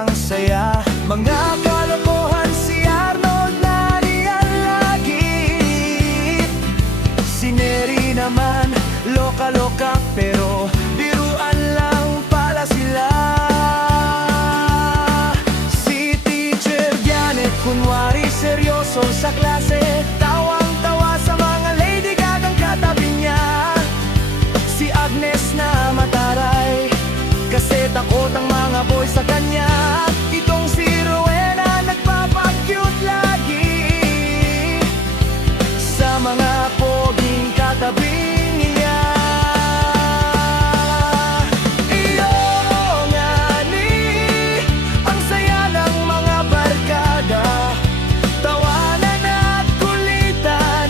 ang saya. Mga kalokohan si Arnold na riyan lagi. Si Neri naman, loka-loka pero biruan lang pala sila. Si Teacher Janet kunwari seryoso sa klase, tawang-tawa sa mga lady gagang katabi niya. Si Agnes na mataray kasi takot ang mga boy sa kanya. Itong si Rowena nagpapakyut lagi sa mga poging katabi niya. Iyo nga ni ang saya ng mga barkada, tawanan at kulitan,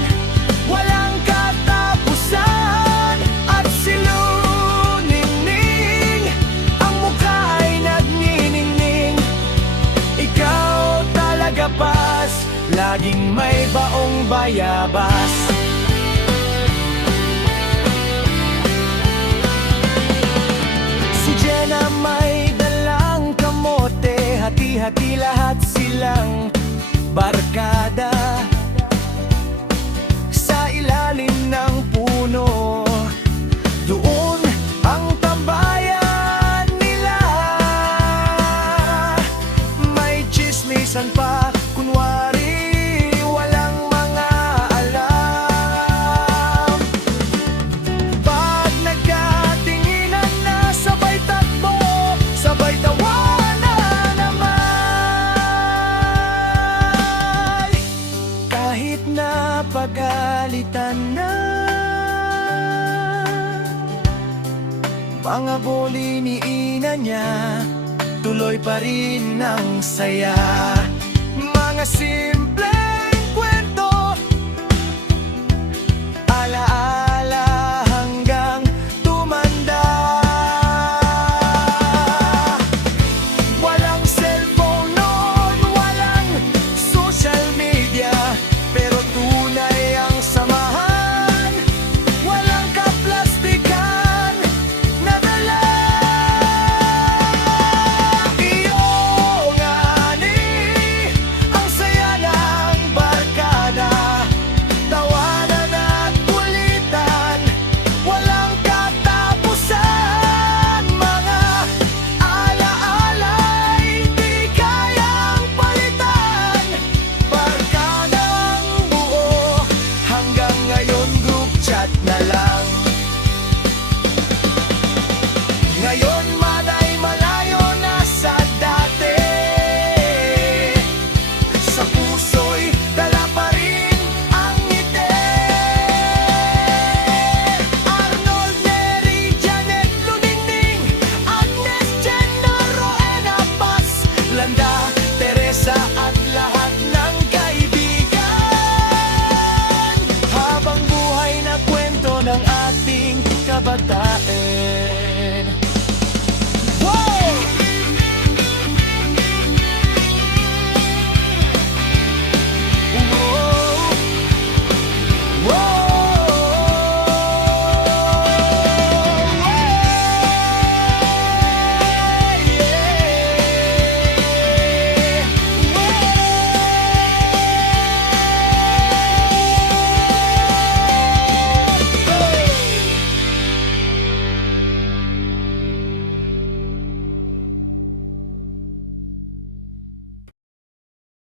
walang katapusan. At si Luningning, ang mukha ay nagniningning. Ikaw talaga pas, laging may baong bayabas. Si Jenna may dalang kamote, hati-hati lahat silang barkada. Sa ilalim ng puno, doon ang tambayan nila. May chismisan pa, kunwari walang mga alam. Pag nagkatinginan na, sabay takbo, sabay tawanan naman. Kahit na pagalitan na mga boli ni ina niya, tuloy pa rin ang saya. Mga simpleng kwento, alaala hanggang tumanda. Walang cellphone noon, walang social media, pero tunay ang samahan. Walang kaplastikan na dala. Iyo nga ni ang saya ng barkada, tawanan at kulitan, walang katapusan. Mga alaala'y di kayang palitan. Barkadang buo, hanggang ngayon group chat na lang. Ngayon man ay malayo na sa dati, sa puso'y dala pa rin ang ngiti. Arnold, Neri, Janet, Luningning, Agnes, Jenna, Rowena, Paz, Landa, Teresa at lahat ng kaibigan. Habang buhay na kwento ng ating kabataan.